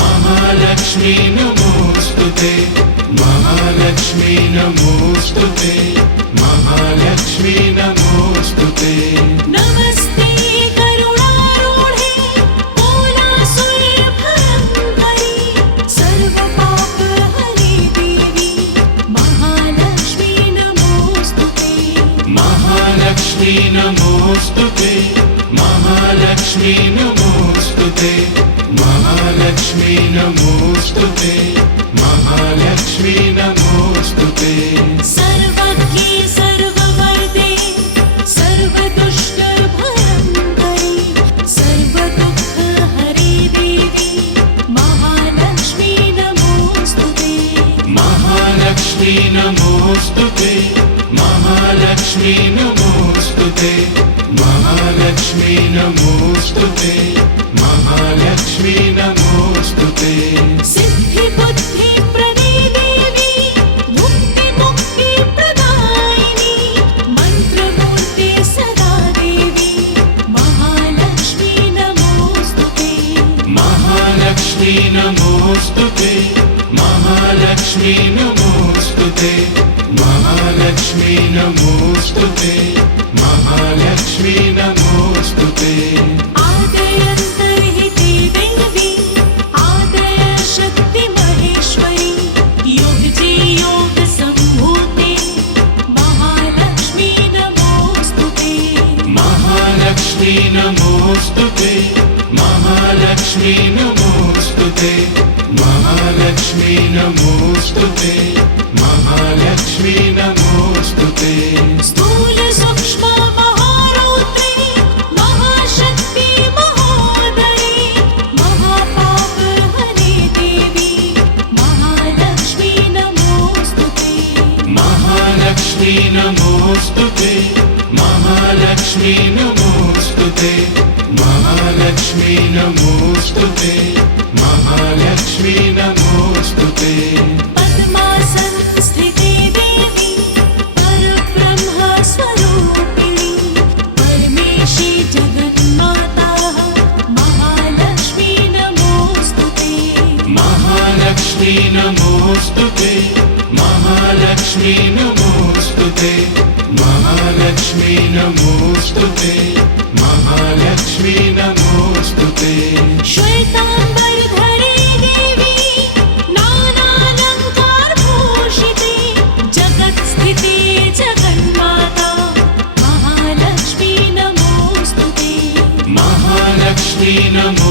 महालक्ष्मी नमोस्तुते महालक्ष्मी नमोस्तुते महालक्ष्मी नमोस्तुते नमस्ते करुणारूढे कोलासुरभयङ्करी सर्वपापहरे देवी महालक्ष्मी नमोस्तुते महालक्ष्मी नमोस्तुते महालक्ष्मी नमोस्तुते महालक्ष्मी नमोस्तुते महालक्ष्मी नमोस्तुते सर्वज्ञे सर्ववरदे सर्वदुष्टभयङ्करी सर्वदुःखहरे देवी महालक्ष्मी नमोस्तुते महालक्ष्मी नमोस्तुते महालक्ष्मी नमोस्तुते महालक्ष्मी नमोस्तुते महालक्ष्मी नमोस्तुते सिद्धिबुद्धिप्रदे देवी मुक्तिमुक्तिप्रदायिनी मन्त्रमूर्ते सदा देवी महालक्ष्मी नमोस्तुते महालक्ष्मी नमोस्तुते महालक्ष्मी नमोस्तुते महालक्ष्मी नमोस्तुते महालक्ष्मी नमोस्तुते आदयन्तर्हिते देवी आदय शक्ति महेश्वरी योगजे योगसम्भूते महालक्ष्मी नमोस्तुते महालक्ष्मी नमोस्तुते महालक्ष्मी नमोस्तुते महालक्ष्मी नमोस्तुते महालक्ष्मी नमोस्तुते स्थूल सूक्ष्म महारौद्रे महाशक्ति महोदरे महापापहरे देवी महालक्ष्मी नमोस्तुते महालक्ष्मी नमोस्तुते महालक्ष्मी नमोस्तुते महालक्ष्मी नमोस्तुते महालक्ष्मी नमोस्तुते पद्मासनस्थिते देवी परब्रह्मस्वरूपिणी परमेशी जगन्माता महालक्ष्मी नमोस्तुते महालक्ष्मी नमोस्तुते महालक्ष्मी नमोस्तुते महालक्ष्मी नमोस्तुते महालक्ष्मी नमोस्तुते श्वेताम्बरधरे देवी नानालङ्कारभूषिते जगत्स्थिते जगन्माता महालक्ष्मी नमोस्तुते महालक्ष्मी नमो